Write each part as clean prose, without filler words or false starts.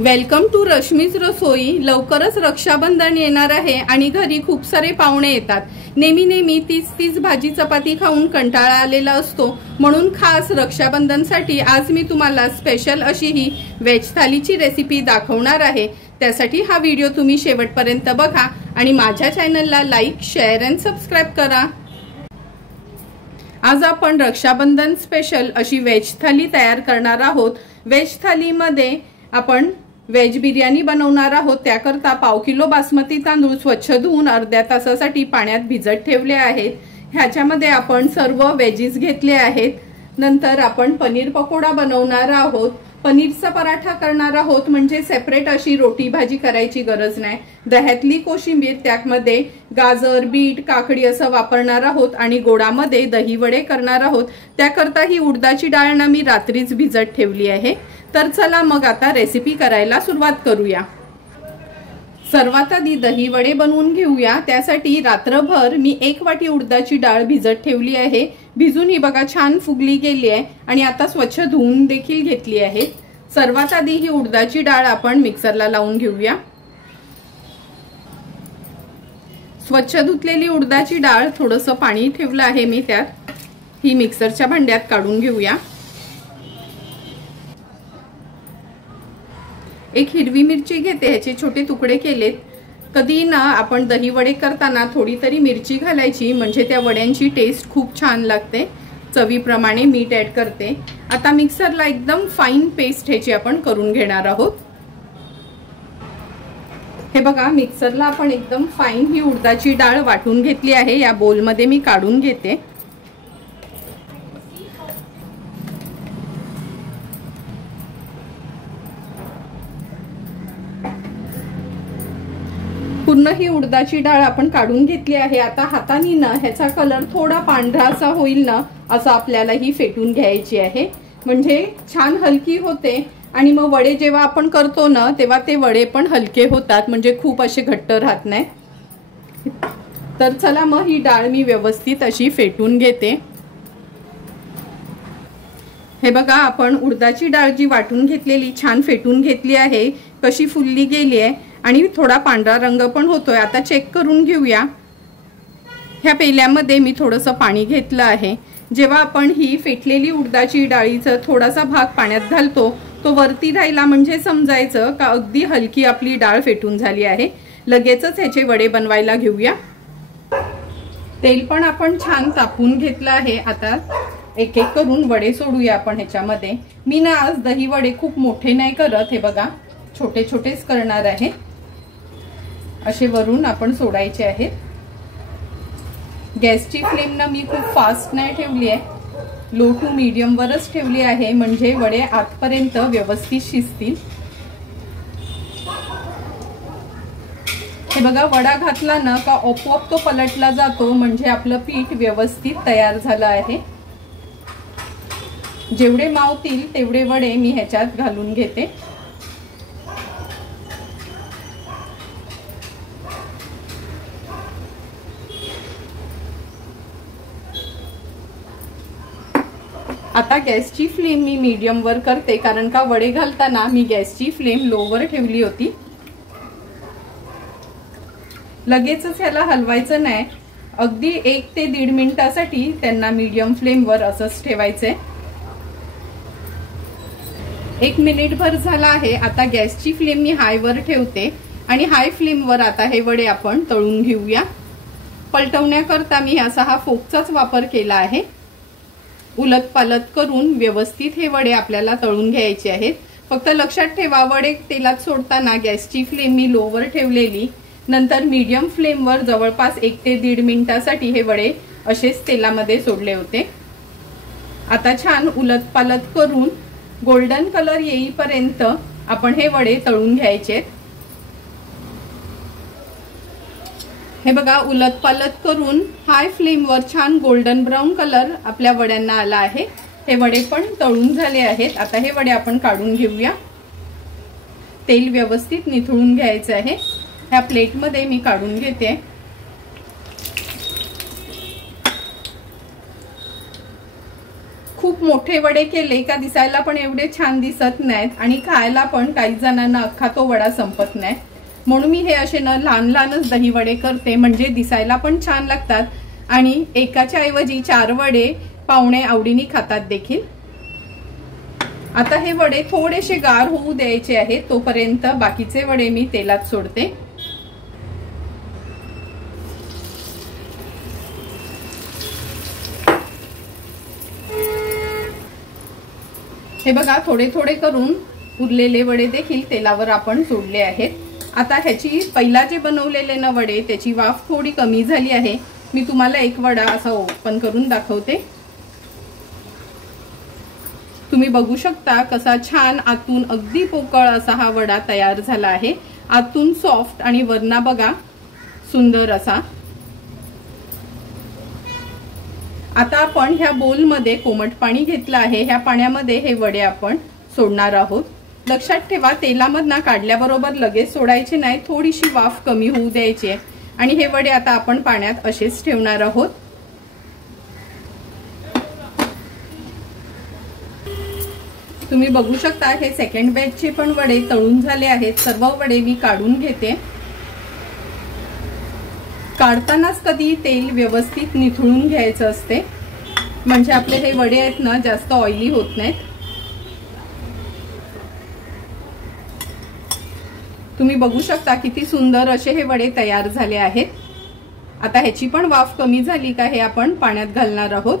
Welcome to Rashmi's रसोई। लवकरच रक्षाबंधन येणार आहे आणि घरी खूप सारे पाहुणे येतात। नेहमी तीच भाजी चपाती खाऊन कंटाळा आलेला असतो, म्हणून खास रक्षाबंधनसाठी आज मी तुम्हाला स्पेशल अशी ही वेज थालीची रेसिपी दाखवणार आहे। त्यासाठी हा व्हिडिओ तुम्ही शेवटपर्यंत बघा आणि माझ्या चॅनलला लाईक, शेअर आणि सबस्क्राइब करा। आज आपण रक्षाबंधन स्पेशल अशी वेज थाली तयार करणार आहोत। वेज थालीमध्ये आपण वेज बिर्याणी बनवणार आहोत। त्याकरता पाव किलो बासमती तांदूळ स्वच्छ धुवून अर्ध्या तासासाठी पाण्यात भिजत ठेवले आहेत। ह्याच्यामध्ये आपण सर्व वेजीज घेतले आहेत। नंतर आपण पनीर पकोडा बनवणार आहोत। पनीरचा पराठा करणार आहोत, म्हणजे सेपरेट अशी रोटी भाजी करायची गरज नाही। दह्यातली कोशिंबीर, त्यामध्ये गाजर, बीट, काकडी असं वापरणार आहोत आणि गोडामध्ये दही वडे करणार आहोत। त्याकरता ही उडदाची डाळ ना मी रात्रीच भिजत ठेवली आहे। तर चला मग आता रेसिपी करायला सुरुवात करूया। सर्वात आधी दही वडे बनवून घेऊया। त्यासाठी रात्रभर मी 1 वाटी उडदाची डाळ भिजत ठेवली आहे। भिजून ही बघा छान फुगली गेली आहे आणि आता स्वच्छ धुवून देखील घेतली आहे। सर्वात आधी ही उडदाची डाळ आपण मिक्सरला लावून घेऊया। स्वच्छ धुतलेली उडदाची डाळ थोडंसं पाणी ठेवलं आहे मी त्यात, ही मिक्सरच्या भांड्यात काढून घेऊया। एक हिरवी मिरची घेते, ह्याचे छोटे तुकडे केलेत। कधी ना आपण दही वडे करताना थोडी तरी मिरची घालायची, म्हणजे त्या वड्यांची टेस्ट खूप छान लागते। चवीप्रमाणे मीठ ऍड करते। आता मिक्सरला एकदम फाईन पेस्ट ह्याची आपण करून घेणार आहोत। हे बघा मिक्सरला आपण एकदम फाईन ही उडदाची डाळ वाटून घेतली आहे। या बोलमध्ये मी काढून घेते। पूर्ण ही उडदाची डाळ आपण काढून घेतली आहे। आता हाताने ना ह्याचा कलर थोडा पांढरासा होईल ना असं आपल्याला ही फेटून घ्यायची आहे, म्हणजे छान हलकी होते। आणि मग वडे जेव्हा आपण करतो ना तेव्हा ते वडे पण हलके होतात, म्हणजे खूप असे घट्ट राहत नाही। तर चला मग ही डाळ मी व्यवस्थित अशी फेटून घेते। हे बघा आपण उडदाची डाळ जी वाटून घेतलेली छान फेटून घेतली आहे, कशी फुलली गेली आहे आणि थोडा पांढरा रंग पण होतोय। आता चेक करून घेऊया। ह्या पेल्यामध्ये मी थोडंसं पाणी घेतलं आहे। जेव्हा आपण ही फेटलेली उडदाची डाळीचा थोडासा भाग पाण्यात घालतो तो वरती राहिला, म्हणजे समजायचं का अगदी हलकी आपली डाळ फेटून झाली आहे। लगेचच ह्याचे वडे बनवायला घेऊया। तेल पण आपण छान तापवून घेतलं आहे। आता एक एक करून वडे सोडूया आपण ह्याच्यामध्ये। मी ना आज दही वडे खूप मोठे नाही करत, हे बघा छोटे छोटेच करणार आहे। असे वरून आपण सोडायचे आहेत। गॅसची फ्लेम ना मी खूप फास्ट नाही ठेवली आहे, लो टू मीडियम वरच ठेवली आहे, म्हणजे वडे आतपर्यंत व्यवस्थित शिजतील। हे बघा वडा घातला ना का आपोआप तो पलटला जातो, म्हणजे आपलं पीठ व्यवस्थित तयार झालं आहे। जेवढे मावतील तेवढे वडे मी ह्याच्यात घालून घेते। आता गॅसची फ्लेम मी मीडियम वर करते, कारण का वडे घालताना मी गॅसची फ्लेम लो वर ठेवली होती। लगेचच ह्याला हलवायचं नाही, अगदी 1 ते 1.5 मिनिटासाठी त्यांना मीडियम फ्लेम वर असंच ठेवायचंय। 1 मिनिटभर झाला आहे। आता गॅसची फ्लेम मी हाय वर ठेवते आणि हाय फ्लेम वर आता हे वडे आपण तळून घेऊया। पलटवण्याकरता मी असा हा फोकचाच वापर केला आहे। उलट पालट करून व्यवस्थित हे वडे आपल्याला तळून घ्यायचे आहेत। फक्त लक्षात ठेवा वडे तेलात सोडताना गॅसची फ्लेम मी लो वर ठेवलेली, नंतर मीडियम फ्लेम वर जवळपास 1 ते 1.5 मिनिटासाठी हे वडे असेच तेलामध्ये सोडले होते। आता छान उलट पालट करून गोल्डन कलर येईपर्यंत आपण हे वडे तळून घ्यायचे। हे बघा उलट पालट करून हाय फ्लेम वर छान गोल्डन ब्राउन कलर आपल्या वड्यांना आला आहे। हे वडे पण तळून झाले आहेत। आता हे वडे आपण काढून घेऊया। तेल व्यवस्थित निथळून घ्यायचं आहे। ह्या प्लेटमध्ये मी काढून घेते। खूप खूप मोठे वडे केले का दिसायला पण एवढे छान दिसत नाहीत आणि खायला पण काही जणांना अख्खा तो वडा संपत नाही। म्हणून मी हे असे ना लहान लहानच दही वडे करते, म्हणजे दिसायला पण छान लागतात आणि एकाच्या ऐवजी 4 वडे पाहुणे आवडीने खातात देखील। आता हे वडे थोडेसे गार होऊ द्यायचे आहेत, तोपर्यंत बाकीचे वडे मी तेलात सोडते। हे बघा थोडे थोडे करून उरलेले वडे देखील तेलावर आपण सोडले आहेत। आता ह्याची पहिला जे बनवलेले ना वडे त्याची वाफ थोडी कमी झाली आहे। मी तुम्हाला एक वडा असा ओपन करून दाखवते। तुम्ही बघू शकता कसा छान आतून अगदी पोकळ असा हा वडा तयार झाला आहे। आतून सॉफ्ट आणि वरना बघा सुंदर असा। आता आपण ह्या बोल मध्ये कोमट पाणी घेतलं आहे, ह्या पाण्यामध्ये हे वडे आपण सोडणार आहोत। लक्षात ठेवा तेलामधनं काढल्याबरोबर लगेच सोडायचे नाही, थोडीशी वाफ कमी होऊ द्यायची आहे आणि हे वडे आता आपण पाण्यात असेच ठेवणार आहोत। तुम्ही बघू शकता हे सेकंड बॅचचे पण वडे तळून झाले आहेत। सर्व वडे मी काढून घेते। काढतानाच कधी तेल व्यवस्थित निथळून घ्यायचं असते, म्हणजे आपले हे वडे आहेत ना जास्त ऑइली होत नाहीत। तुम्ही बघू शकता किती सुंदर असे हे वडे तयार झाले आहेत। आता ह्याची पण वाफ कमी झाली का हे आपण पाण्यात घालणार आहोत।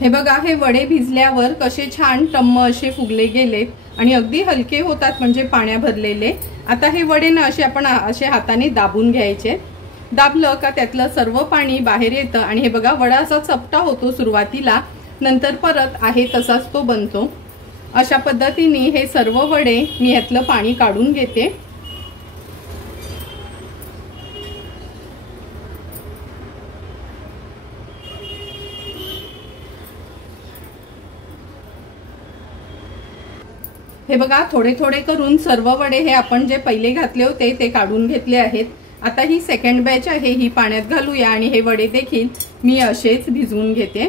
हे बघा हे वडे भिजल्यावर कसे छान टम्म असे फुगले गेलेत आणि अगदी हलके होतात, म्हणजे पाण्या भरलेले। आता हे वडे ना असे आपण असे हाताने दाबून घ्यायचे। दाबलं का त्यातलं सर्व पाणी बाहेर येतं आणि हे बघा वडा असा चपटा होतो सुरुवातीला, नंतर परत आहे तसाच तो बनतो। अशा पद्धतीने हे सर्व वडे मी यातलं पाणी काढून घेते। हे बघा थोडे थोडे करून सर्व वडे हे आपण जे पहिले घातले होते ते काढून घेतले आहेत। आता ही सेकंड बॅच आहे, ही पाण्यात घालूया आणि हे वडे देखील मी असेच भिजवून घेते।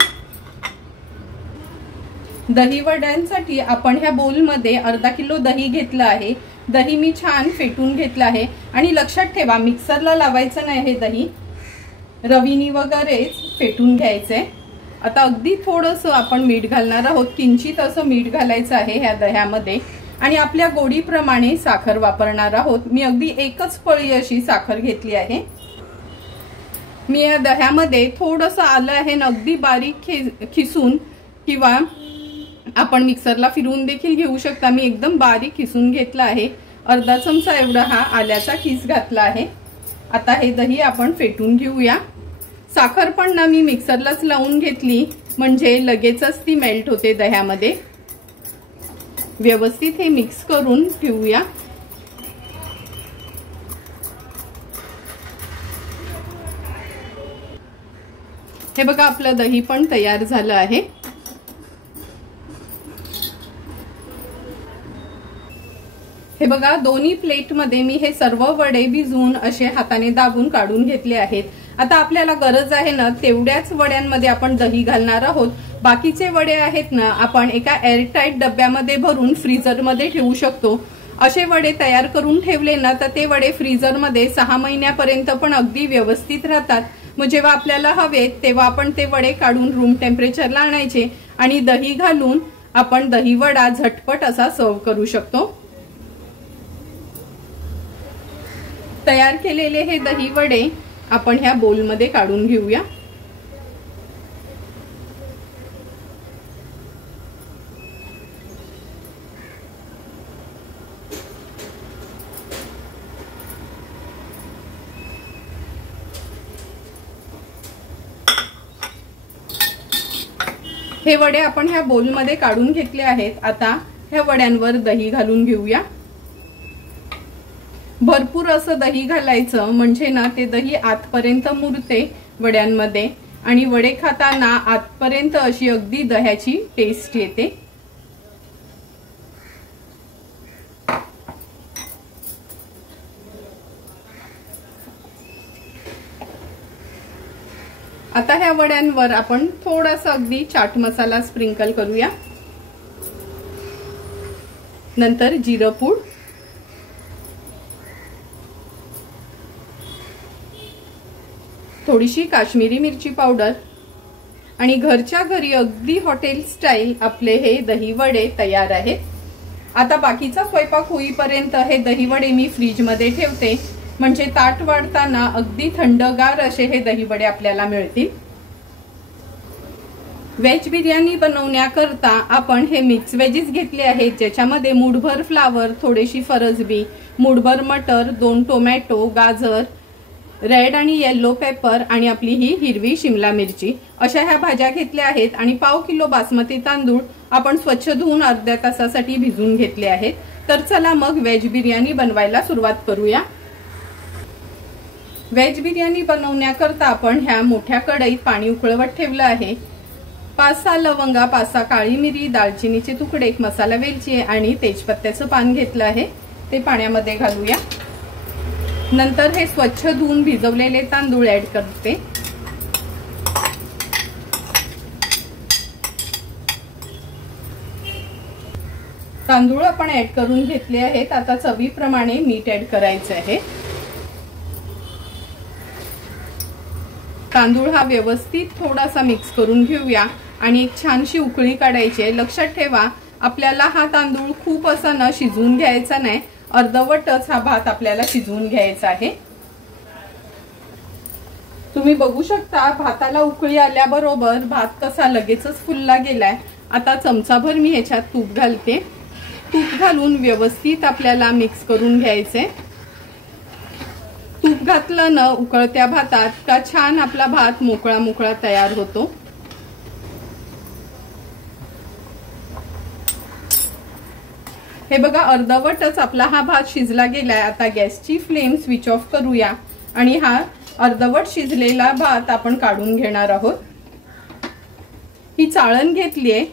दही वड्यांसाठी आपण ह्या बोल मध्ये अर्धा किलो दही घेतलं आहे। दही मी छान फेटून घेतलं आहे आणि लक्षात ठेवा मिक्सरला लावायचं नाही, हे दही रवीनी वगैरेच फेटून घ्यायचंय। आता अगदी थोडंसं आपण मीठ घालणार आहोत, किंचित असं मीठ घालायचं आहे ह्या दह्यामध्ये आणि आपल्या गोडीप्रमाणे साखर वापरणार आहोत। मी अगदी एकच पळी अशी साखर घेतली आहे। मी या दह्यामध्ये थोडंसं आलं आहे ना अगदी बारीक खिसून किंवा आपण मिक्सरला फिरवून देखील घेऊ शकता। मी एकदम बारीक खिसून घेतला आहे, अर्धा चमचा एवढा हा आल्याचा खीस घातला आहे। आता हे दही आपण फेटून घेऊया। साखर पण ना मी मिक्सरलाच लावून घेतली, म्हणजे लगेचच ती मेल्ट होते दह्यामध्ये। व्यवस्थित हे मिक्स करून ठेवूया। हे बघा आपलं दही पण तयार झालं आहे। हे बघा दोन्ही प्लेट मध्ये मी हे सर्व वडे भिजवून असे हाताने दाबून काढून घेतले आहेत। आता आपल्याला गरज आहे ना तेवढ्याच वड्यांमध्ये आपण दही घालणार आहोत। बाकीचे वडे आहेत ना आपण एका एअरटाईट डब्यामध्ये भरून फ्रीजर मध्ये ठेवू शकतो। असे वडे तयार करून ठेवले ना तर ते वडे फ्रीजर मध्ये 6 महिन्यापर्यंत पण अगदी व्यवस्थित राहतात। मग जेव्हा आपल्याला हवे तेव्हा आपण ते वडे काढून रूम टेम्परेचरला आणायचे आणि दही घालून आपण दही वडा झटपट असा सर्व करू शकतो। तयार केलेले हे दही वडे आपण ह्या बोल मध्ये काढून घेऊया। हे वडे आपण ह्या बोल मध्ये काढून घेतले आहेत। आता ह्या वड्यांवर दही घालून घेऊया। भरपूर असं दही घालायचं, म्हणजे ना ते दही आतपर्यंत मुरते वड्यांमध्ये आणि वडे खाताना आतपर्यंत अशी अगदी दह्याची टेस्ट येते। आता ह्या वड्यांवर आपण थोडासा अगदी चाट मसाला स्प्रिंकल करूया, नंतर जिरं पूड, थोडीशी काश्मीरी मिरची पावडर आणि घरच्या घरी अगदी हॉटेल स्टाईल आपले हे दही वडे तयार आहेत। आता बाकीचा स्वयंपाक होईपर्यंत हे दही वडे मी फ्रीज मध्ये ठेवते, म्हणजे ताट वाढताना अगदी थंडगार असे हे दही वडे आपल्याला मिळतील। वेज बिर्याणी बनवण्याकरता आपण हे मिक्स वेजेस घेतले आहेत, ज्याच्यामध्ये मूठभर फ्लावर, थोडीशी फरसबी, मूठभर मटर, 2 टोमॅटो, गाजर, रेड आणि येलो पेपर आणि आपली ही हिरवी शिमला मिरची अशा ह्या भाज्या घेतल्या आहेत। आणि पाव किलो बासमती तांदूळ आपण स्वच्छ धुवून अर्ध्या तासासाठी भिजवून घेतले आहेत। तर चला मग वेज बिर्याणी बनवायला सुरुवात करूया। वेज बिर्याणी बनवण्याकरता आपण ह्या मोठ्या कढईत पाणी उकळवत ठेवलं आहे। 5-6 लवंगा, 5-6 काळी मिरी, दालचिनीचे तुकडे, 1 मसाला वेलची आणि तेजपत्त्याचं पान घेतलं आहे, ते पाण्यामध्ये घालूया। नंतर हे स्वच्छ धुवून भिजवलेले तांदूळ ऍड करते। तांदूळ आपण ऍड करून घेतले आहेत। आता चवीप्रमाणे मीठ ऍड करायचं आहे। तांदूळ हा व्यवस्थित थोडासा मिक्स करून घेऊया आणि एक छानशी उकळी काढायची आहे। लक्षात ठेवा, आपल्याला हा तांदूळ खूप असा न शिजवून घ्यायचा नाही, अर्धवटच हा भात आपल्याला शिजवून घ्यायचा आहे। तुम्ही बघू शकता भाताला उकळी आल्याबरोबर भात कसा लगेचच फुलला गेलाय। आता चमचाभर मी ह्याच्यात तूप घालते। तूप घालून व्यवस्थित आपल्याला मिक्स करून घ्यायचे। तूप घातलं न उकळत्या भातात का छान आपला भात मोकळा मोकळा तयार होतो। हे बघा, अर्धवटच आपला हा भात शिजला गेलाय। आता गॅसची फ्लेम स्विच ऑफ करूया आणि हा अर्धवट शिजलेला भात आपण काढून घेणार आहोत। ही चाळण घेतलीये,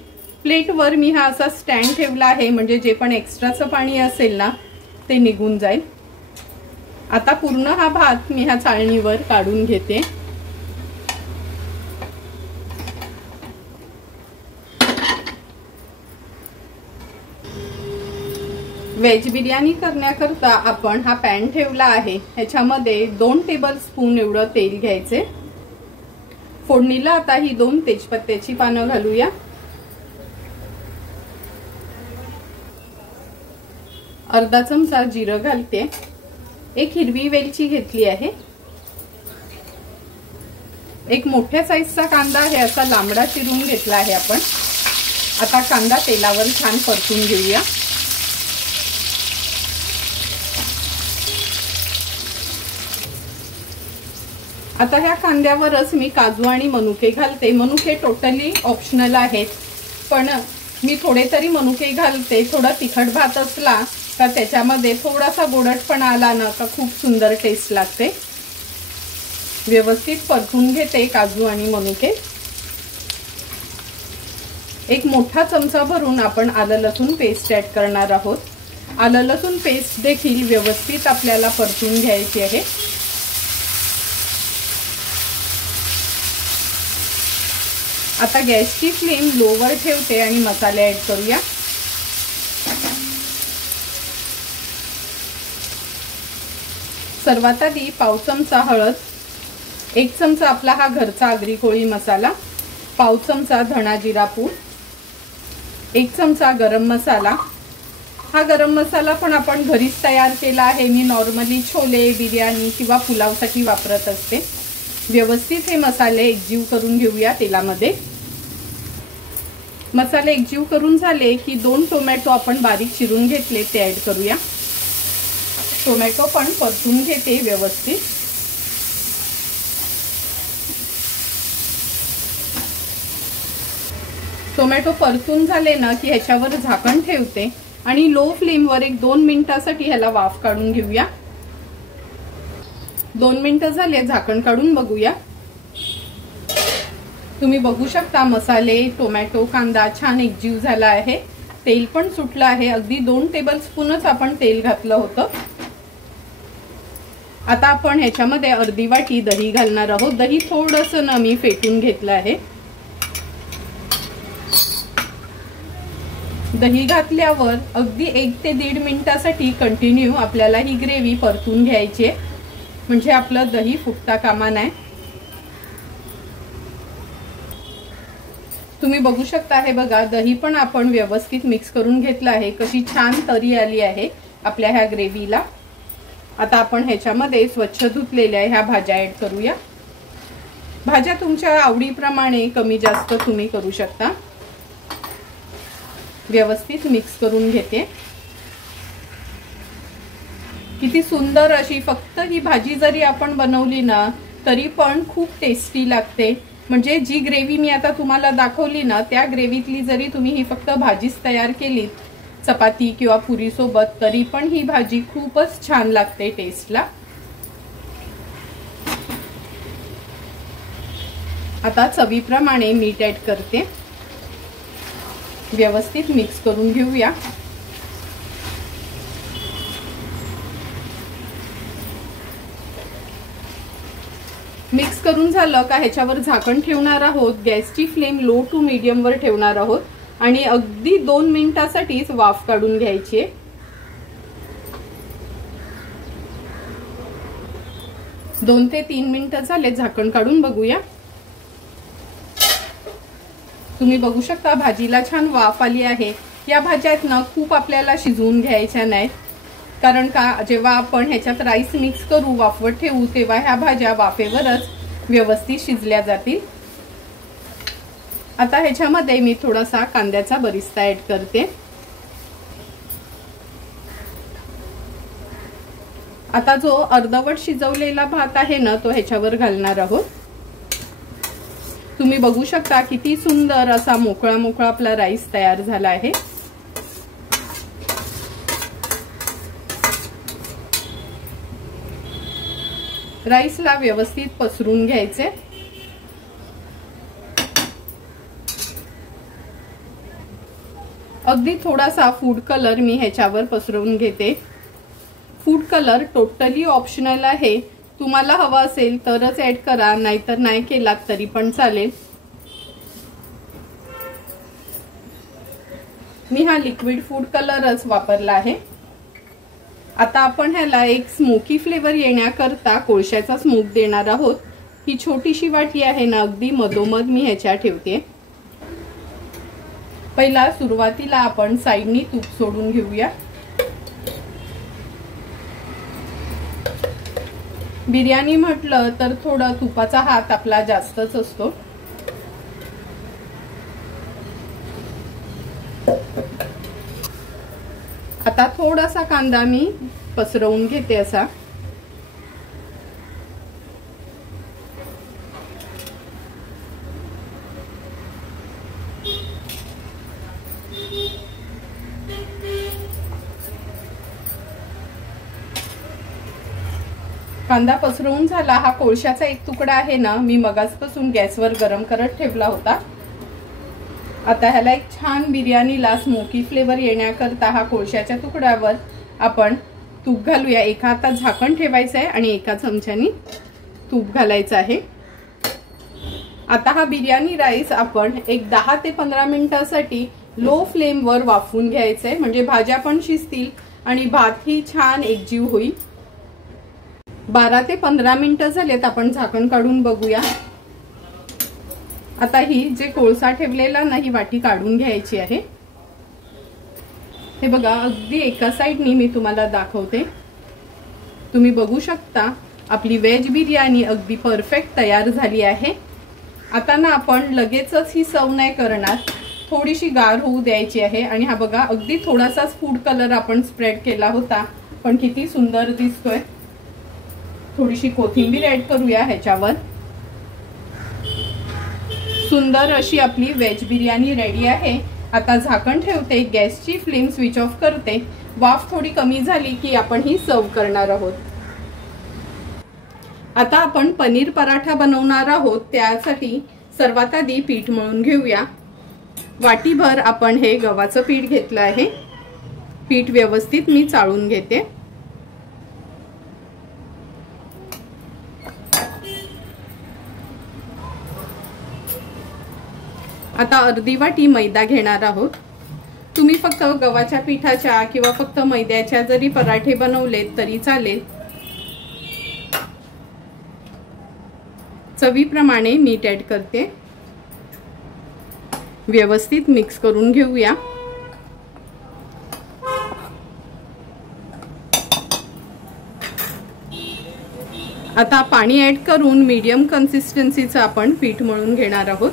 प्लेटवर मी हा असा स्टँड ठेवला आहे, म्हणजे जे पण एक्स्ट्राचं पाणी असेल ना ते निघून जाईल। आता पूर्ण हा भात मी ह्या चाळणीवर काढून घेते। वेज बिर्याणी करण्याकरता आपण हा पॅन ठेवला आहे, ह्याच्यामध्ये 2 टेबलस्पून एवढं तेल घ्यायचे। फोडणीला आता ही 2 तेजपत्त्याची पानं घालूया। अर्धा चमचा जिरं घालते, 1 हिरवी वेलची घेतली आहे, 1 मोठ्या साईजचा कांदा आहे, असा लांबडा चिरून घेतला आहे आपण। आता कांदा तेलावर छान परतून घेऊया। आता ह्या कांद्यावरच मी काजू आणि मनुके घालते। मनुके टोटली ऑप्शनल आहेत, पण मी थोडे तरी मनुके घालते। थोडा तिखट भात असला का त्याच्यामध्ये थोडासा गोडटपणा आला ना का खूप सुंदर टेस्ट लागते। व्यवस्थित परतून घेते काजू आणि मनुके। 1 मोठा चमचा भरून आपण आलं लसूण पेस्ट ऍड करणार आहोत। आलं लसूण पेस्ट देखील व्यवस्थित आपल्याला परतून घ्यायची आहे। आता गॅसची फ्लेम लोवर ठेवते आणि मसाले ऍड करूया। सर्वात आधी पाव चमचा हळद, 1 चमचा आपला हा घरचा आगरी कोळी मसाला, पाव चमचा धणा जिरा पूड, 1 चमचा गरम मसाला। हा गरम मसाला पण आपण घरीच तयार केला आहे। मी नॉर्मली छोले, बिर्याणी किंवा पुलावसाठी वापरत असते। व्यवस्थित हे मसाले एकजीव करून घेऊया तेलामध्ये। मसाले एकजीव करून झाले की 2 टोमॅटो आपण बारीक चिरून घेतले ते ऍड करूया। टोमॅटो पण परतून घेते व्यवस्थित। टोमॅटो परतून झाले ना की ह्याच्यावर झाकण ठेवते आणि लो फ्लेमवर 1-2 मिनिटांसाठी ह्याला वाफ काढून घेऊया। 2 मिनिटं झाले, झाकण काढून बघूया। तुम्ही बघू शकता मसाले, टोमॅटो, कांदा छान एकजीव झाला आहे। तेल पण सुटलं आहे। अगदी 2 टेबलस्पूनच आपण तेल घातलं होतं। आता आपण ह्याच्यामध्ये अर्धी वाटी दही घालणार आहोत। दही थोडंसं ना मी फेटून घेतलं आहे। दही घातल्यावर अगदी 1 ते 1.5 मिनिटासाठी कंटिन्यू आपल्याला ही ग्रेव्ही परतून घ्यायची आहे, म्हणजे आपलं दही फुटता कामा नये। तुम्ही बघू शकता, हे बघा दही पण आपण व्यवस्थित मिक्स करून घेतलं आहे। कशी छान तरी आली आहे आपल्या ह्या ग्रेव्हीला। आता आपण ह्याच्यामध्ये स्वच्छ धुतलेल्या ह्या भाज्या ऍड करूया। भाज्या तुमच्या आवडीप्रमाणे कमी जास्त तुम्ही करू शकता। व्यवस्थित मिक्स करून घेते। किती सुंदर अशी फक्त ही भाजी जरी आपण बनवली ना तरी पण खूप टेस्टी लागते। म्हणजे जी ग्रेव्ही मी आता तुम्हाला दाखवली ना त्या ग्रेव्हीतली जरी तुम्ही ही फक्त भाजीच तयार केली चपाती किंवा पुरी सोबत, तरी पण ही भाजी खूपच छान लागते टेस्टला। आता चवीप्रमाणे मीठ ऍड करते। व्यवस्थित मिक्स करून घेऊया। मिक्स करून झालं का ह्याच्यावर झाकण ठेवणार आहोत। गॅसची फ्लेम लो टू मीडियम वर ठेवणार आहोत आणि अगदी 2 मिनिटांसाठीच वाफ काढून घ्यायची आहे। 2 ते 3 मिनिटं झाले, झाकण काढून बघूया। तुम्ही बघू शकता भाजीला छान वाफ आली आहे। या भाज्या आहेत ना खूप आपल्याला शिजवून घ्यायच्या नाहीत, कारण का जेव्हा आपण ह्याच्यात राईस मिक्स करू वाफवत ठेवू तेव्हा ह्या भाज्या वाफेवरच व्यवस्थित शिजल्या जातील। आता ह्याच्यामध्ये मी थोडासा कांद्याचा बरिस्ता ऍड करते। आता जो अर्धवट शिजवलेला भात आहे ना तो ह्याच्यावर घालणार आहोत। तुम्ही बघू शकता किती सुंदर असा मोकळा मोकळा आपला राईस तयार झाला आहे। राईसला व्यवस्थित पसरून घ्यायचे। अगदी थोडासा फूड कलर मी ह्याच्यावर पसरवून घेते। फूड कलर टोटली ऑप्शनल आहे, तुम्हाला हवा असेल तरच ऍड करा, नाहीतर नाही केलात तरी पण चालेल। मी हा लिक्विड फूड कलरच वापरला आहे। आता आपण ह्याला एक स्मोकी फ्लेवर येण्याकरता कोळशाचा स्मोक देणार आहोत। ही छोटीशी वाटी आहे ना अगदी मधोमध मी ह्याच्या ठेवते। पहिला सुरुवातीला आपण साइडनी तूप सोडून घेऊया। बिर्याणी म्हटलं तर थोडा तुपाचा हात आपला जास्तच असतो। आता थोडासा कांदा मी पसरवून घेते असा। कांदा पसरवून झाला। हा कोळशाचा एक तुकडा आहे ना मी मगासपासून गॅसवर गरम करत ठेवला होता। आता ह्याला एक छान बिर्याणीला स्मोकी फ्लेवर येण्याकरता हा कोळशाच्या तुकड्यावर आपण तूप घालूया। एका हातात झाकण ठेवायचं आहे आणि एका चमच्यानी तूप घालायचं आहे। आता हा बिर्याणी राईस आपण एक 10 ते 15 मिनिटांसाठी लो फ्लेम वर वाफवून घ्यायचा आहे, म्हणजे भाज्या पण शिजतील आणि भात ही छान एकजीव होईल। 12 ते 15 मिनिटं झालेत, आपण झाकण काढून बघूया। आता ही जे कोळसा ठेवलेला ना ही वाटी काढून घ्यायची आहे। हे बघा अगदी एका साइडनी मी तुम्हाला दाखवते। तुम्ही बघू शकता आपली व्हेज बिर्याणी अगदी परफेक्ट तयार झाली आहे। आता ना आपण लगेचच ही सर्व नाही करणार, थोडीशी गार होऊ द्यायची आहे। आणि हा बघा अगदी थोडासाच फूड कलर आपण स्प्रेड केला होता, पण किती सुंदर दिसतोय। थोडीशी कोथिंबीर ऍड करूया ह्याच्यावर। सुंदर अशी आपली व्हेज बिर्याणी रेडी आहे। आता झाकण ठेवते, गॅसची फ्लेम स्विच ऑफ करते। वाफ थोडी कमी झाली की आपण ही सर्व करणार आहोत। आता आपण पनीर पराठा बनवणार आहोत, त्यासाठी सर्वात आधी पीठ मळून घेऊया। वाटीभर आपण हे गव्हाचं पीठ घेतलं आहे। पीठ व्यवस्थित मी चाळून घेते। आता अर्धी वाटी मैदा घेणार आहोत। तुम्ही फक्त गव्हाच्या पिठाच्या किंवा फक्त मैद्याच्या जरी पराठे बनवलेत तरी चालेल। चवीप्रमाणे मीठ ऍड करते। व्यवस्थित मिक्स करून घेऊया। आता पाणी ऍड करून मीडियम कन्सिस्टन्सीचं आपण पीठ मळून घेणार आहोत।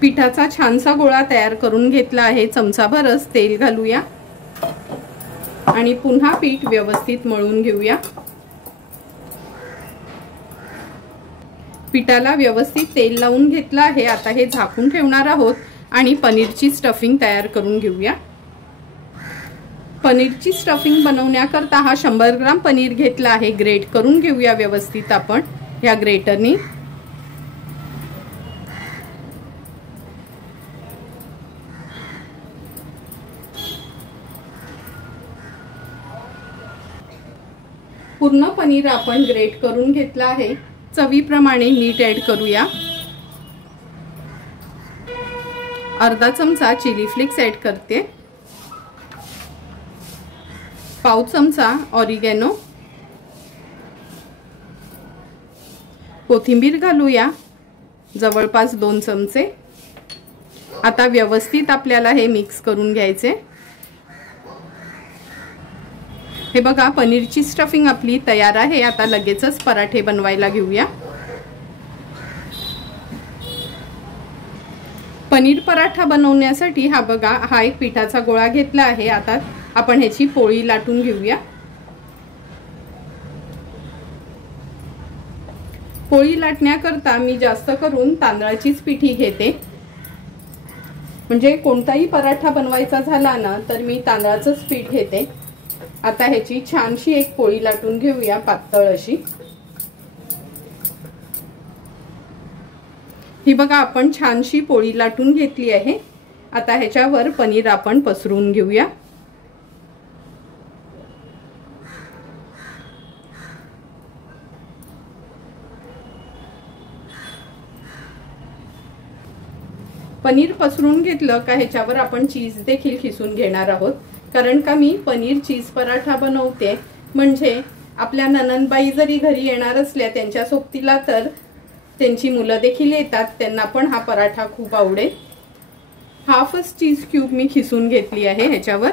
पिठाचा छानसा गोळा तयार करून घेतला आहे। चमचाभरच तेल घालूया आणि पुन्हा पीठ व्यवस्थित मळून घेऊया। पिठाला व्यवस्थित तेल लावून घेतलं आहे। आता हे झाकून ठेवणार आहोत आणि पनीरची स्टफिंग तयार करून घेऊया। पनीरची स्टफिंग बनवण्याकरता हा 100 ग्राम पनीर घेतला आहे। ग्रेट करून घेऊया व्यवस्थित आपण या ग्रेटरनी। पूर्ण पनीर आपण ग्रेट करून घेतलं आहे। चवीप्रमाणे मीठ ऍड करूया। अर्धा चमचा चिली फ्लेक्स ऍड करते। पाव चमचा ऑरिगॅनो, कोथिंबीर घालूया जवळपास 2 चमचे। आता व्यवस्थित आपल्याला हे मिक्स करून घ्यायचे। हे बघा पनीरची स्टफिंग आपली तयार आहे। आता लगेचच पराठे बनवायला घेऊया। पनीर पराठा बनवण्यासाठी हा बघा हा एक पिठाचा गोळा घेतला आहे। आता आपण ह्याची पोळी लाटून घेऊया। पोळी लाटण्याकरता मी जास्त करून तांदळाचीच पिठी घेते। म्हणजे कोणताही पराठा बनवायचा झाला ना तर मी तांदळाचंच पीठ घेते। आता ह्याची छानशी एक पोळी लाटून घेऊया पातळ अशी। ही बघा आपण छानशी पोळी लाटून घेतली आहे। आता ह्याच्यावर पनीर आपण पसरून घेऊया। पनीर पसरून घेतलं का ह्याच्यावर आपण चीज देखील खिसून घेणार आहोत। कारण का मी पनीर चीज पराठा बनवते म्हणजे आपल्या ननंदबाई जरी घरी येणार असल्या त्यांच्या सोबतीला तर त्यांची मुलं देखील येतात, त्यांना पण हा पराठा खूप आवडेल। हाफच चीज क्यूब मी खिसून घेतली आहे ह्याच्यावर।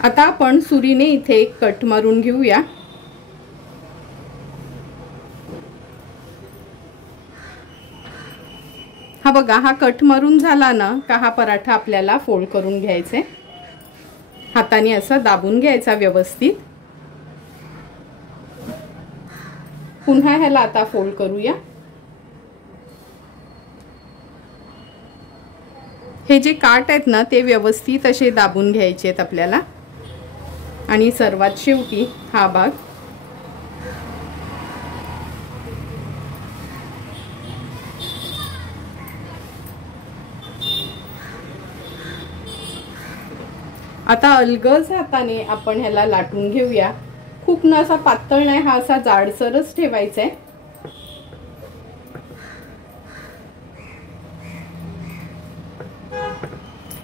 आता आपण सुरीने इथे एक कट मारून घेऊया। हा बघा हा कट मारून झाला ना का हा पराठा आपल्याला फोल्ड करून घ्यायचे। हाताने असं दाबून घ्यायचा व्यवस्थित। पुन्हा ह्याला आता फोल्ड करूया। हे जे काट आहेत ना ते व्यवस्थित असे दाबून घ्यायचे आहेत आपल्याला। आणि सर्वात शेवटी हा भाग आता अलगद हाताने आपण ह्याला लाटून घेऊया। खूप ना असा पातळ नाही, हा असा जाडसरच ठेवायचा आहे।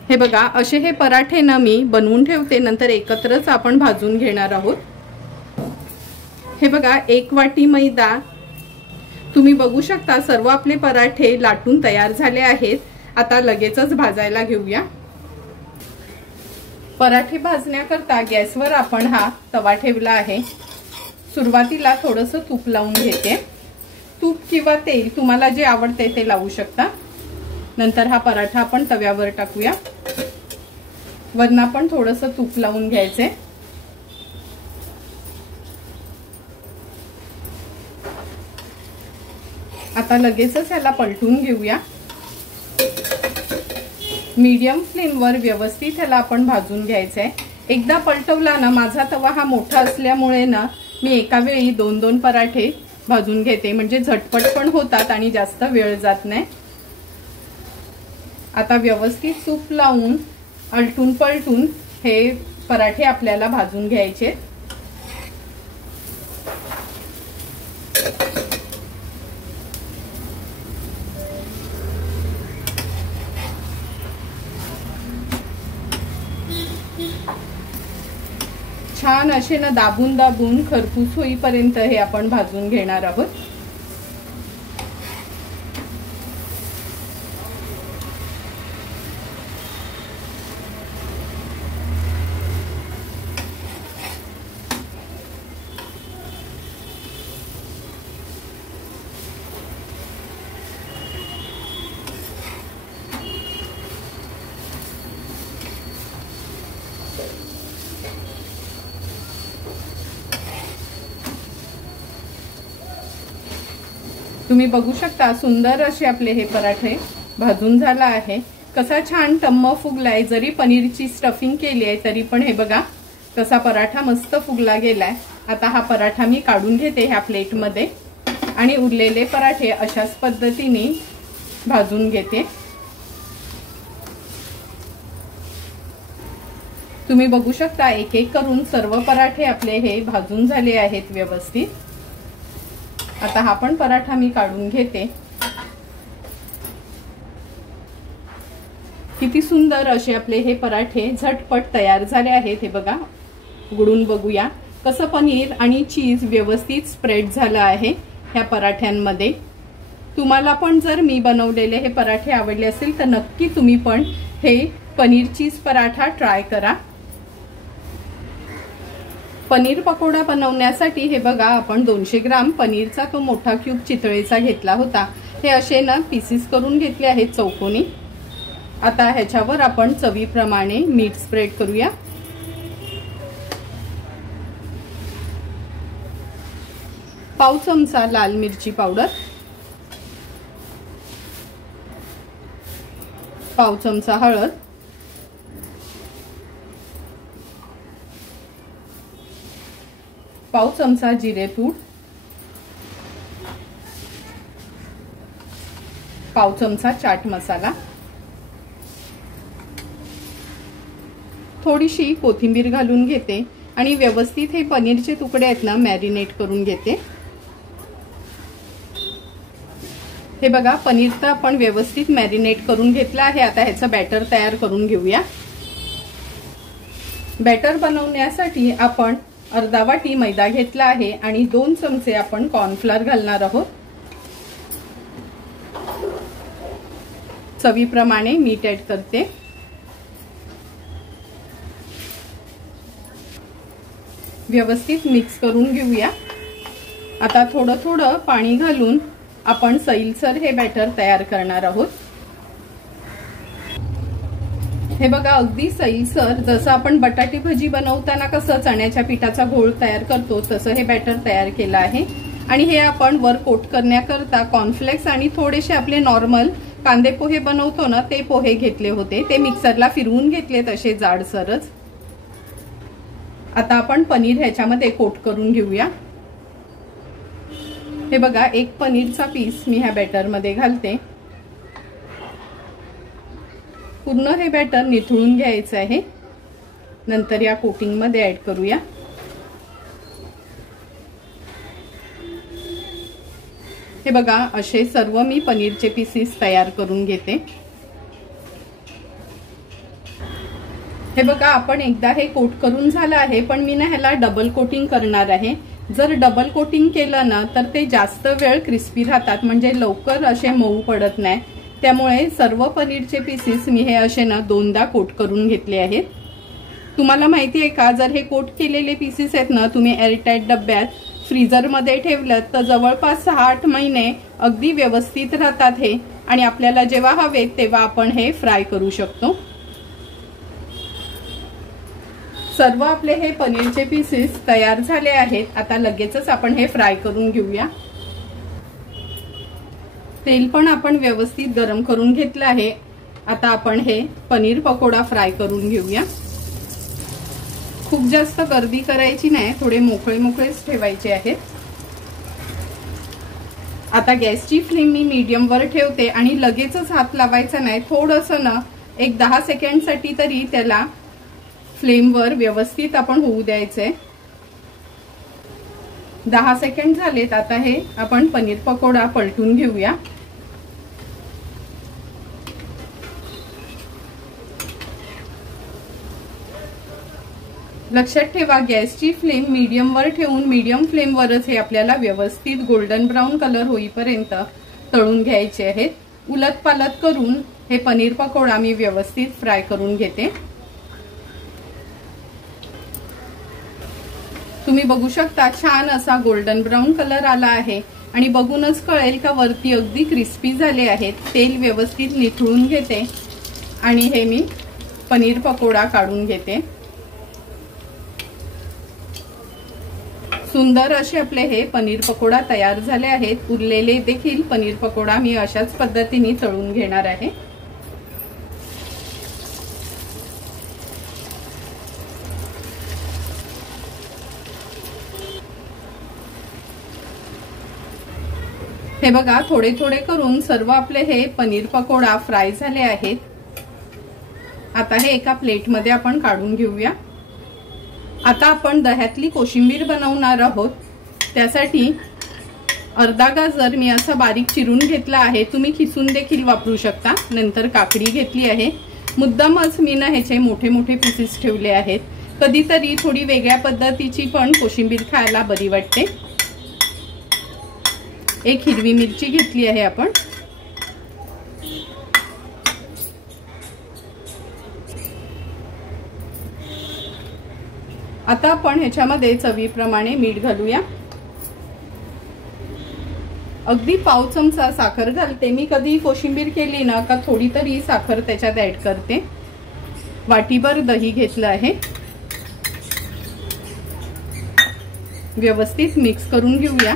हे बघा असे हे पराठे ना मी बनवून ठेवते, नंतर एकत्रच आपण भाजून घेणार आहोत। हे बघा 1 वाटी मैदा, तुम्ही बघू शकता सर्व आपले पराठे लाटून तयार झाले आहेत। आता लगेचच भाजायला घेऊया। पराठे भाजण्याकरता गॅसवर आपण हा तवा ठेवला आहे। सुरुवातीला थोडंसं तूप लावून घेते। तूप किंवा तेल तुम्हाला जे आवडते ते लावू शकता। नंतर हा पराठा आपण तव्यावर टाकूया। वरनं पण थोडंसं तूप लावून घ्यायचे। आता लगेचच ह्याला पलटून घेऊया। मीडियम फ्लेमवर व्यवस्थित ह्याला आपण भाजून घ्यायचंय। एकदा पलटवला ना, माझा तवा हा मोठा असल्यामुळे ना मी एका वेळी 2-2 पराठे भाजून घेते, म्हणजे झटपट पण होतात आणि जास्त वेळ जात नाही। आता व्यवस्थित तूप लावून आलटून पलटून हे पराठे आपल्याला भाजून घ्यायचे। छान असे ना दाबून दाबून खरपूस होईपर्यंत हे आपण भाजून घेणार आहोत। तुम्ही बघू शकता सुंदर असे आपले हे पराठे भाजून झाला आहे। कसा छान टम्म फुगलाय, जरी पनीरची स्टफिंग केली आहे तरी पण हे बघा कसा पराठा मस्त फुगला गेलाय। आता हा पराठा मी काढून घेते ह्या प्लेटमध्ये आणि उरलेले पराठे अशाच पद्धतीने भाजून घेते। तुम्ही बघू शकता एक एक करून सर्व पराठे आपले हे भाजून झाले आहेत व्यवस्थित। आता हा पण पराठा मी काढून घेते। किती सुंदर असे आपले हे पराठे झटपट तयार झाले आहेत। हे बघा उघडून बघूया कसं पनीर आणि चीज व्यवस्थित स्प्रेड झालं आहे ह्या पराठ्यांमध्ये। तुम्हाला पण जर मी बनवलेले हे पराठे आवडले असेल तर नक्की तुम्ही पण हे पनीर चीज पराठा ट्राय करा। पनीर पकोडा बनवण्यासाठी हे बघा आपण 200 ग्राम पनीरचा तो मोठा क्यूब चितळेचा घेतला होता। हे असे ना पीसेस करून घेतले आहेत चौकोनी। आता ह्याच्यावर आपण चवीप्रमाणे मीठ स्प्रेड करूया। पाव चमचा लाल मिरची पावडर, पाव चमचा हळद, पाव चमचा जिरेपूड, पाव चमचा चाट मसाला, थोडीशी कोथिंबीर घालून घेते आणि व्यवस्थित हे पनीरचे तुकडे आहेत ना मॅरिनेट करून घेते। हे बघा पनीर तर आपण व्यवस्थित मॅरिनेट करून घेतलं आहे। आता ह्याचं बॅटर तयार करून घेऊया। बॅटर बनवण्यासाठी आपण अर्धा वाटी मैदा घेतला आहे आणि 2 चमचे आपण कॉर्नफ्लोअर घालणार आहोत। चवीप्रमाणे मीठ ऍड करते। व्यवस्थित मिक्स करून घेऊया। आता थोडं थोडं पाणी घालून आपण सैलसर हे बॅटर तयार करणार आहोत। हे बघा अगदी सैलसर जसं आपण बटाटे भजी बनवताना कसं चण्याच्या पिठाचा घोळ तयार करतो तसं हे बॅटर तयार केलं आहे। आणि हे आपण वर कोट करण्याकरता कॉर्नफ्लेक्स आणि थोडेसे आपले नॉर्मल कांदे पोहे बनवतो ना ते पोहे घेतले होते, ते मिक्सरला फिरवून घेतले तसे जाडसरच। आता आपण पनीर ह्याच्यामध्ये कोट करून घेऊया। हे बघा एक पनीरचा पीस मी ह्या बॅटर मध्ये घालते। पूर्ण हे बॅटर निथळून घ्यायचं आहे, नंतर या कोटिंग मध्ये ऍड करूया। हे बघा असे सर्व मी पनीरचे पीसेस तयार करून घेते। हे बघा आपण एकदा हे कोट करून झालं आहे, पण मी ना ह्याला डबल कोटिंग करणार आहे। जर डबल कोटिंग केलं ना तर ते जास्त वेळ क्रिस्पी राहतात, म्हणजे लवकर असे मऊ पडत नाही। त्यामुळे सर्व पनीरचे पीसेस मी हे असे ना 2दा कोट करून घेतले आहेत। तुम्हाला माहिती आहे का, जर हे कोट केलेले पीसेस आहेत ना तुम्ही एअरटाईट डब्यात फ्रीजर मध्ये ठेवलं तर जवळपास 6-8 महिने अगदी व्यवस्थित राहतात हे, आणि आपल्याला जेव्हा हवे तेव्हा आपण हे फ्राय करू शकतो। सर्व आपले हे पनीरचे पीसेस तयार झाले आहेत। आता लगेचच आपण हे फ्राय करून घेऊया। तेल पण आपण व्यवस्थित गरम करून घेतलं आहे। आता आपण हे पनीर पकोडा फ्राय करून घेऊया। खूप जास्त गर्दी करायची नाही, थोडे मोकळे मोकळेच ठेवायचे आहेत। आता गॅसची फ्लेम मी मीडियम वर ठेवते आणि लगेचच हात लावायचा नाही, थोडंसं ना एक 10 सेकंडसाठी तरी त्याला फ्लेम वर व्यवस्थित आपण होऊ द्यायचंय। 10 सेकंड झालेत। आता हे आपण पनीर पकोडा पलटून घेऊया। लक्षात ठेवा, गॅसची फ्लेम मीडियमवर ठेवून मीडियम फ्लेमवरच हे आपल्याला व्यवस्थित गोल्डन ब्राऊन कलर होईपर्यंत तळून घ्यायचे आहेत. उलट पालट करून हे पनीर पकोडा मी व्यवस्थित फ्राय करून घेते. तुम्ही बघू शकता छान असा गोल्डन ब्राऊन कलर आला आहे आणि बघूनच कळेल का वरती अगदी क्रिस्पी झाले आहेत. तेल व्यवस्थित निथळून घेते आणि हे मी पनीर पकोडा काढून घेते. सुंदर असे आपले हे पनीर पकोडा तयार झाले आहेत. उरलेले देखील पनीर पकोडा मी अशाच पद्धतीने तळून घेणार आहे. हे बघा, थोडे थोडे करून सर्व आपले हे पनीर पकोडा फ्राय झाले आहेत. आता हे एका प्लेटमध्ये आपण काढून घेऊया. आता आपण दह्यातली कोशिंबीर बनवणार आहोत. त्यासाठी अर्धा गाजर मी असा बारीक चिरून घेतला आहे. तुम्ही खिसून देखील वापरू शकता. नंतर काकडी घेतली आहे. मुद्दामच मी ना ह्याचे मोठे मोठे पीसेस ठेवले आहेत. कधीतरी थोडी वेगळ्या पद्धतीची पण कोशिंबीर खायला बरी वाटते. एक हिरवी मिरची घेतली आहे आपण. आता आपण ह्याच्यामध्ये चवीप्रमाणे मीठ घालूया. अगदी पाव चमचा साखर घालते. मी कधी कोशिंबीर केली ना का थोडी तरी साखर त्याच्यात ऍड करते. वाटीभर दही घेतलं आहे. व्यवस्थित मिक्स करून घेऊया.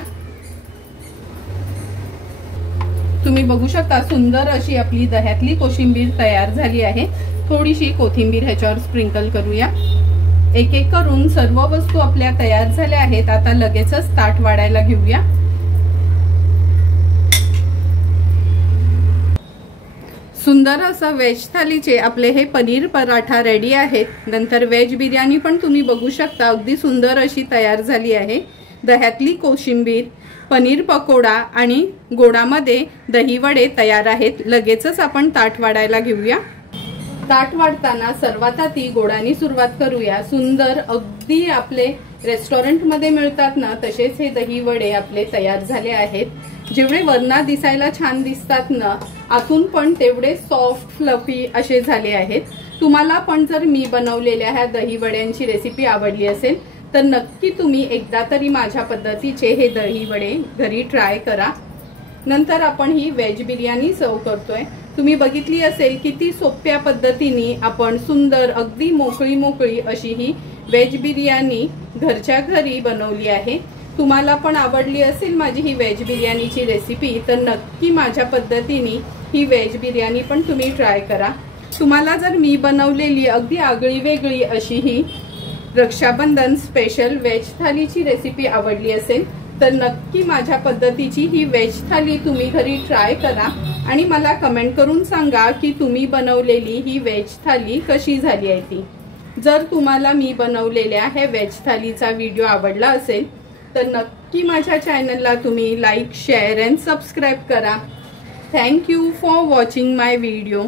तुम्ही बघू शकता सुंदर अशी आपली दह्यातली कोशिंबीर तयार झाली आहे. थोडीशी कोथिंबीर ह्याच्यावर स्प्रिंकल करूया. एक एक करून सर्व वस्तू आपल्या तयार झाल्या आहेत. आता लगेचच ताट वाढायला घेऊया. सुंदर असं व्हेज थालीचे आपले हे पनीर पराठा रेडी आहेत. नंतर व्हेज बिर्याणी पण तुम्ही बघू शकता अगदी सुंदर अशी तयार झाली आहे. दह्यातली कोशिंबीर, पनीर पकोडा आणि गोडामध्ये दही वडे तयार आहेत. लगेचच आपण ताट वाढायला घेऊया. ताट वाढताना सर्वात आधी गोडाने सुरुवात करूया. सुंदर अगदी आपले रेस्टॉरंट मध्ये मिळतात ना तसेच हे दही वडे आपले तयार झाले आहेत. जेवढे वरना दिसायला छान दिसतात ना आतून पण तेवढे सॉफ्ट फ्लफी असे झाले आहेत. तुम्हाला पण जर मी बनवलेल्या ह्या दही वड्यांची रेसिपी आवडली असेल तर नक्की तुम्ही एकदा तरी माझ्या पद्धतीचे हे दही वडे घरी ट्राय करा. नंतर आपण ही व्हेज बिर्याणी सर्व करतोय. तुम्ही बघितली असेल किती सोप्या पद्धतीने आपण सुंदर अगदी मोकळी मोकळी अशी ही व्हेज बिर्याणी घरच्या घरी बनवली आहे. तुम्हाला पण आवडली असेल माझी ही व्हेज बिर्याणीची रेसिपी तर नक्की माझ्या पद्धतीने ही व्हेज बिर्याणी पण तुम्ही ट्राय करा. तुम्हाला जर मी बनवलेली अगदी आगळी वेगळी अशी ही रक्षाबंधन स्पेशल व्हेज थालीची रेसिपी आवडली असेल तर नक्की माझ्या पद्धतीची ही व्हेज थाली तुम्ही घरी ट्राय करा आणि मला कमेंट करून सांगा की तुम्ही बनवलेली ही व्हेज थाली कशी झाली आहे ती. जर तुम्हाला मी बनवलेल्या हे व्हेज थालीचा व्हिडिओ आवडला असेल तर नक्की माझ्या चॅनलला तुम्ही लाईक, शेअर अँड सबस्क्राईब करा. Thank you for watching my video.